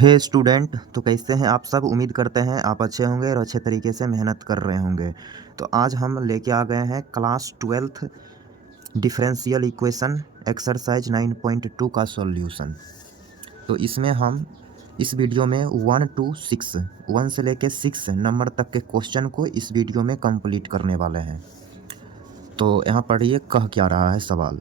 हे student, तो कैसे हैं आप सब। उम्मीद करते हैं आप अच्छे होंगे और अच्छे तरीके से मेहनत कर रहे होंगे। तो आज हम लेके आ गए हैं class 12th differential equation exercise 9.2 का सॉल्यूशन। तो इसमें हम इस वीडियो में 1 to 6 1 से लेके 6 नंबर तक के क्वेश्चन को इस वीडियो में कंप्लीट करने वाले हैं। तो यहाँ पढ़िए कह क्या रहा है सवाल।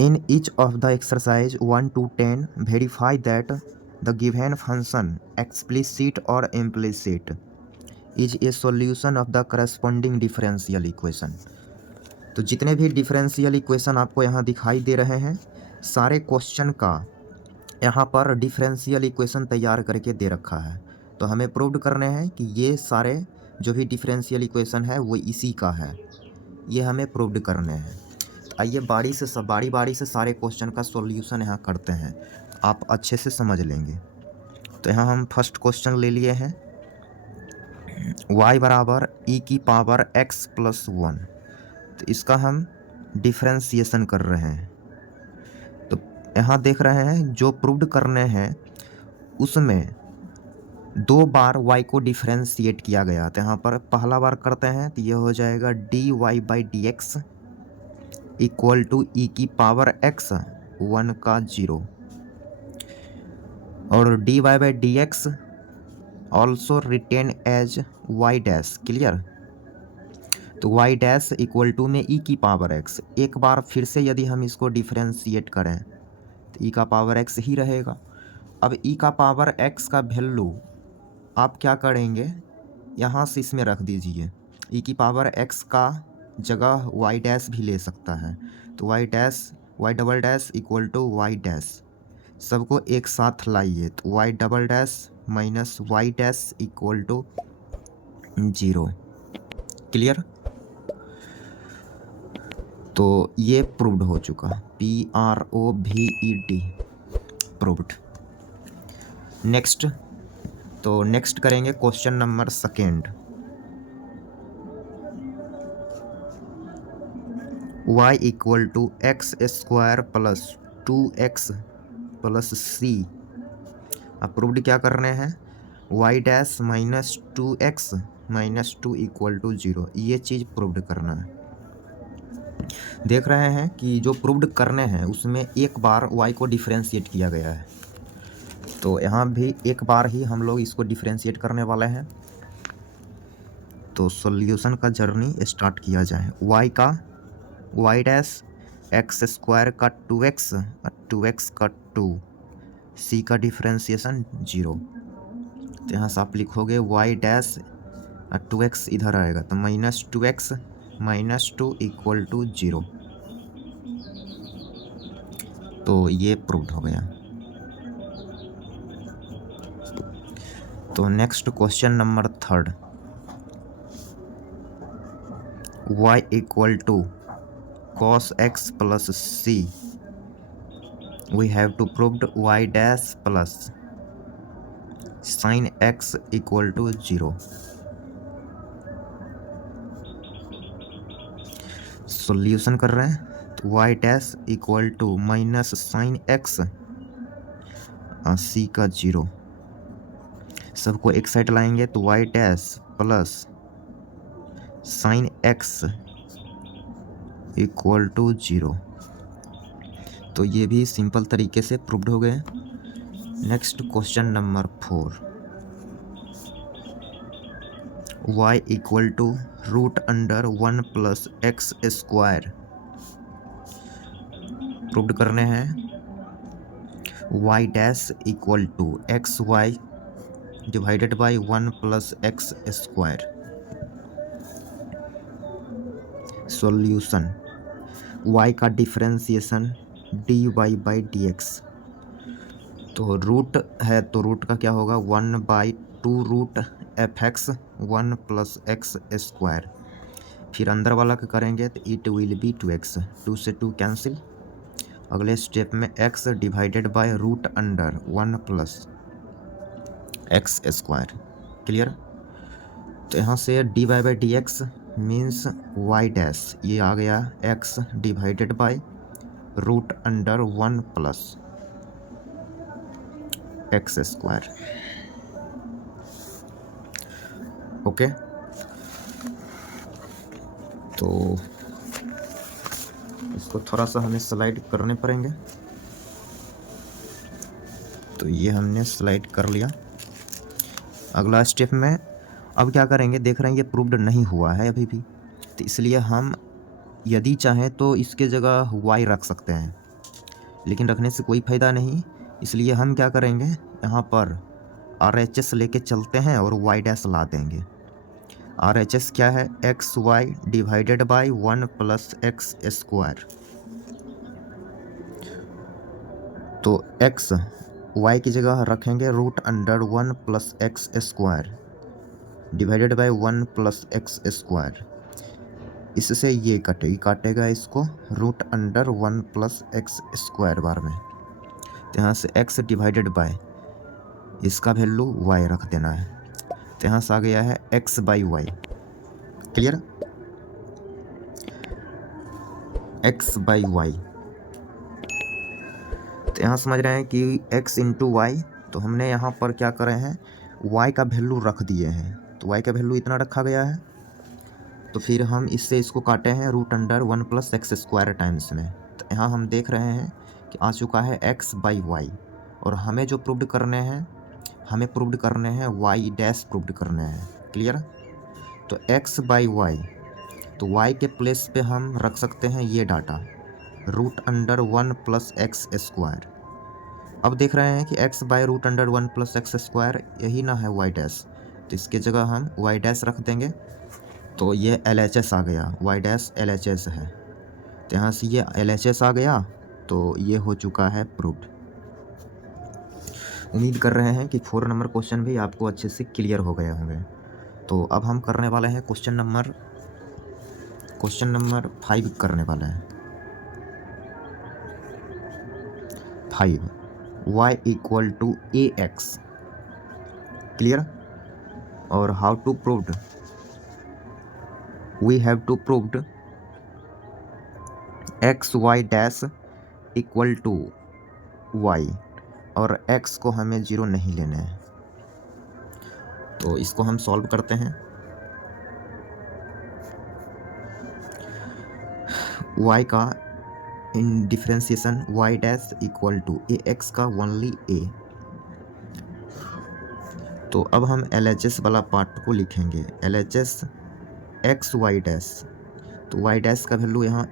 In each of the exercise 1 to 10, verify that the given function, explicit or implicit, is a solution of the corresponding differential equation। तो जितने भी डिफरेंशियल इक्वेशन आपको यहाँ दिखाई दे रहे हैं, सारे क्वेश्चन का यहाँ पर डिफरेंशियल इक्वेशन तैयार करके दे रखा है। तो हमें प्रूव करने हैं कि ये सारे जो भी डिफरेंशियल इक्वेशन है वो इसी का है, ये हमें प्रूव करने हैं। आइए बारी से सारे क्वेश्चन का सॉल्यूशन यहाँ करते हैं, आप अच्छे से समझ लेंगे। तो यहाँ हम फर्स्ट क्वेश्चन ले लिए हैं, y बराबर e की पावर x प्लस 1। तो इसका हम डिफरेंशिएशन कर रहे हैं। तो यहाँ देख रहे हैं जो प्रूव्ड करने हैं उसमें 2 बार y को डिफरेंशिएट किया गया। तो यहाँ पर पहला बार करते हैं तो ये हो जाएगा dy/dx इक्वल टू ई की पावर x 1 का 0, और dy/dx also written as y dash. Clear. तो y डैश इक्वल टू में e की पावर x, एक बार फिर से यदि हम इसको डिफरेंशिएट करें तो e का पावर x ही रहेगा। अब e का पावर x का वैल्यू आप क्या करेंगे, यहाँ से इसमें रख दीजिए। e की पावर x का जगह y डैश भी ले सकता है। तो y double dash equal to y dash, सबको एक साथ लाइए। तो y double dash minus y dash equal to 0। Clear. तो ये प्रूव्ड हो चुका, PROVED, प्रूव्ड। नेक्स्ट, तो नेक्स्ट करेंगे question number second. y equal to x square plus 2x plus c। Approved क्या कर रहे हैं, y dash minus 2x minus 2 equal to 0, ये चीज़ प्रूव्ड करना है। देख रहे हैं कि जो प्रूव्ड करने हैं उसमें एक बार y को डिफरेंशिएट किया गया है। तो यहाँ भी एक बार ही हम लोग इसको डिफरेंशिएट करने वाले हैं। तो सॉल्यूशन का जर्नी स्टार्ट किया जाए। y डैश एक्स स्क्वायर का 2x और 2x का 2, c का डिफरेंशिएशन 0। तो यहाँ से आप लिखोगे y डैश 2x इधर आएगा तो minus 2x minus 2 equal to 0। तो ये प्रूव्ड हो गया। तो next question number third, y equal to cos x plus c। We have to proved y dash plus sin x equal to 0। Solution कर रहे हैं तो y dash equal to minus sine x c का 0, सबको एक side लाएंगे तो y dash plus sine x equal to 0। तो ये भी सिंपल तरीके से प्रूव्ड हो गए। Next question number 4, y equal to root under 1 plus x square. Proved करने हैं y dash equal to x y divided by 1 plus x square. Solution, y का डिफरेंशिएशन dy/dx। तो रूट है तो रूट का क्या होगा 1/2 root fx 1 plus x square. फिर अंदर वाला का करेंगे तो इट विल बी 2x, 2 से 2 कैंसिल। अगले स्टेप में x divided by root under 1 plus x square. Clear. तो यहाँ से dy/dx मीन्स y डैश, ये आ गया x divided by root under 1 plus x square. Okay, तो इसको थोड़ा सा हमें स्लाइड करने पड़ेंगे। तो ये हमने स्लाइड कर लिया। अगला स्टेप में अब क्या करेंगे, देख रहे हैं ये प्रूव्ड नहीं हुआ है अभी भी, तो इसलिए हम यदि चाहें तो इसके जगह y रख सकते हैं, लेकिन रखने से कोई फ़ायदा नहीं। इसलिए हम क्या करेंगे, यहाँ पर RHS लेके चलते हैं और y डैश ला देंगे। RHS क्या है, x y divided by 1 plus x square. तो x y की जगह रखेंगे √1 plus x square divided by 1 plus x square. इससे ये काटेगा इसको √1 प्लस एक्स स्क्वायर बार में। तो यहाँ से x डिवाइडेड बाय इसका वैल्यू y रख देना है। तो यहाँ से आ गया है x by y. Clear, x by y. तो यहाँ समझ रहे हैं कि x इंटू वाई, तो हमने यहाँ पर क्या करे हैं, y का वैल्यू रख दिए हैं। तो y का वैल्यू इतना रखा गया है, तो फिर हम इससे इसको काटे हैं √1 प्लस एक्स स्क्वायर टाइम्स में। तो यहाँ हम देख रहे हैं कि आ चुका है x बाई वाई, और हमें जो प्रूव्ड करने हैं, हमें प्रूव्ड करने हैं y डैश प्रूव्ड करने हैं। क्लियर, तो x बाई वाई, तो y के प्लेस पे हम रख सकते हैं ये डाटा √1 प्लस एक्स स्क्वायर। अब देख रहे हैं कि x by √1 plus x square यही ना है y डैश, तो इसके जगह हम y डैश रख देंगे। तो ये LHS आ गया, y डैश LHS है। तो यहाँ से ये LHS आ गया, तो ये हो चुका है प्रूव्ड। उम्मीद कर रहे हैं कि 4 नंबर क्वेश्चन भी आपको अच्छे से क्लियर हो गए होंगे। तो अब हम करने वाले हैं क्वेश्चन नंबर 5 करने वाले हैं। 5 y equal to ax। Clear, और how to proved, we have to proved x y dash equal to y, और x को हमें 0 नहीं लेना है। तो इसको हम सॉल्व करते हैं। y का इन differentiation y dash equal to ax का ओनली a। तो अब हम LHS वाला पार्ट को लिखेंगे, LHS एक्स वाई डैश। तो y डैश का वैल्यू यहाँ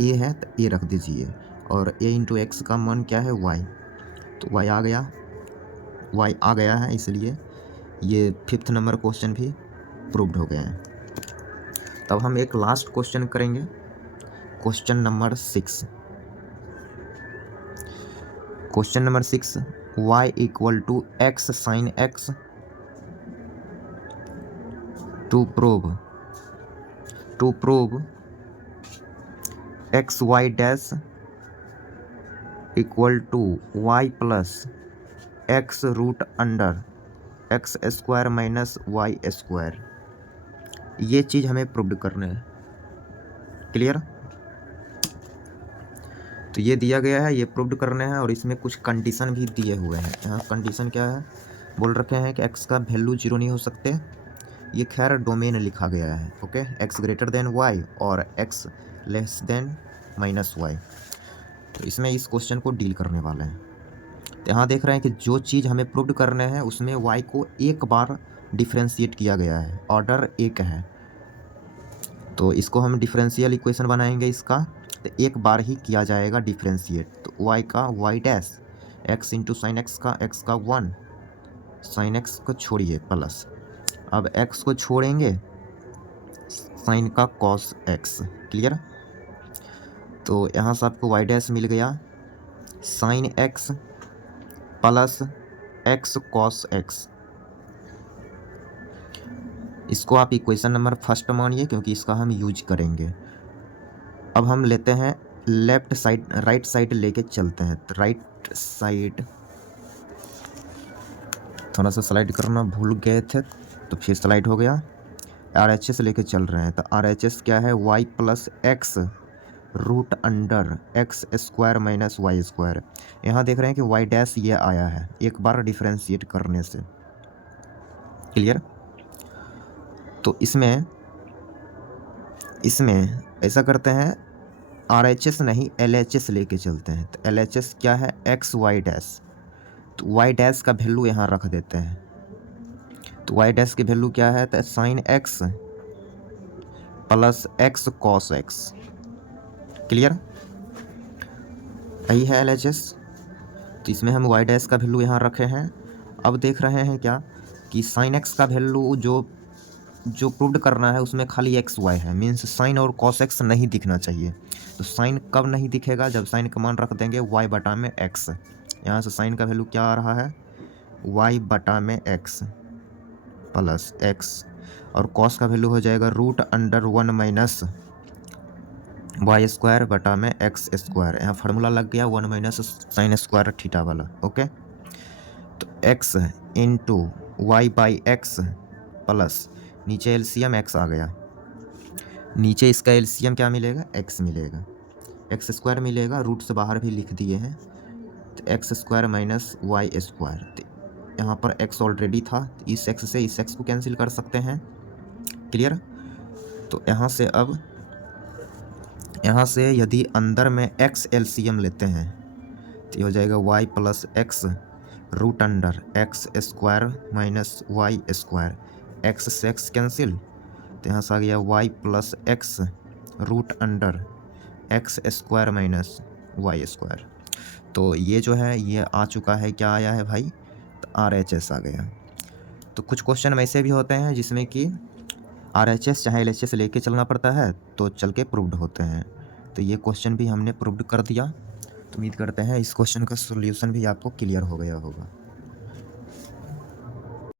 a है, तो a रख दीजिए, और a इंटू एक्स का मान क्या है y। तो y आ गया है, इसलिए ये 5th नंबर क्वेश्चन भी प्रूव्ड हो गया है। तब हम एक लास्ट क्वेश्चन करेंगे, question number 6। Question number 6, y equal to x sine x to prove x y dash equal to y plus x √x square minus y square. ये चीज़ हमें प्रूव करना है। क्लियर, तो ये दिया गया है, ये प्रूव करने हैं, और इसमें कुछ कंडीशन भी दिए हुए हैं। यहाँ कंडीशन क्या है, बोल रखे हैं कि x का वैल्यू 0 नहीं हो सकते। ये खैर डोमेन लिखा गया है। Okay, x greater than y और x less than minus y. तो इसमें इस क्वेश्चन को डील करने वाले हैं। तो यहाँ देख रहे हैं कि जो चीज़ हमें प्रूव करने हैं उसमें y को एक बार डिफ्रेंशिएट किया गया है, ऑर्डर 1 है। तो इसको हम डिफरेंशियल इक्वेशन बनाएंगे इसका, तो एक बार ही किया जाएगा डिफ्रेंशिएट। तो y का y dash x into sine x का x का 1, साइन एक्स को छोड़िए प्लस, अब x को छोड़ेंगे साइन का कॉस x। क्लियर, तो यहाँ से आपको y डैश मिल गया sine x plus x cos x। इसको आप इक्वेशन नंबर 1 मानिए, क्योंकि इसका हम यूज करेंगे। अब हम लेते हैं लेफ्ट साइड, राइट साइड लेके चलते हैं। तो राइट साइड थोड़ा सा स्लाइड करना भूल गए थे, तो फिर स्लाइड हो गया। RHS लेके चल रहे हैं, तो RHS क्या है, y plus x root under x square minus y square. यहाँ देख रहे हैं कि वाई डैश ये आया है एक बार डिफ्रेंशिएट करने से। क्लियर। तो इसमें ऐसा करते हैं, RHS नहीं LHS लेके चलते हैं। तो LHS क्या है, एक्स वाई डैश। तो वाई डैश का वैल्यू यहाँ रख देते हैं। तो वाई डैश की वैल्यू क्या है, तो sine x plus x cos x. Clear. यही है LHS। तो इसमें हम वाई डैश का वैल्यू यहाँ रखे हैं। अब देख रहे हैं क्या कि साइन एक्स का वैल्यू जो प्रूव्ड करना है उसमें खाली एक्स वाई है, मीन्स साइन और कॉस एक्स नहीं दिखना चाहिए। तो साइन कब नहीं दिखेगा, जब साइन का मान रख देंगे वाई बटा में एक्स। यहाँ से साइन का वैल्यू क्या आ रहा है, वाई बटा में एक्स प्लस एक्स, और कॉस का वैल्यू हो जाएगा root under 1 minus y square बटा में एक्स स्क्वायर। यहाँ फार्मूला लग गया 1 माइनस साइन स्क्वायर थीटा वाला। ओके। तो x into y by x plus नीचे एलसीएम एक्स आ गया, नीचे इसका एलसीएम क्या मिलेगा, एक्स मिलेगा, एक्स स्क्वायर मिलेगा, रूट से बाहर भी लिख दिए हैं। तो x square minus y square. तो यहाँ पर एक्स ऑलरेडी था, तो इस एक्स से इस एक्स को कैंसिल कर सकते हैं। क्लियर। तो यहाँ से यदि अंदर में एक्स एलसीएम लेते हैं तो ये हो जाएगा y plus x root under x square minus y square. X से एक्स कैंसिल, तो यहाँ से आ गया y plus x root under x square minus y square. तो ये जो है ये आ चुका है, क्या आया है भाई, तो RHS आ गया। तो कुछ क्वेश्चन ऐसे भी होते हैं जिसमें कि RHS चाहे LHS लेके चलना पड़ता है तो चल के प्रूव्ड होते हैं। तो ये क्वेश्चन भी हमने प्रूव्ड कर दिया। तो उम्मीद करते हैं इस क्वेश्चन का सॉल्यूशन भी आपको क्लियर हो गया होगा।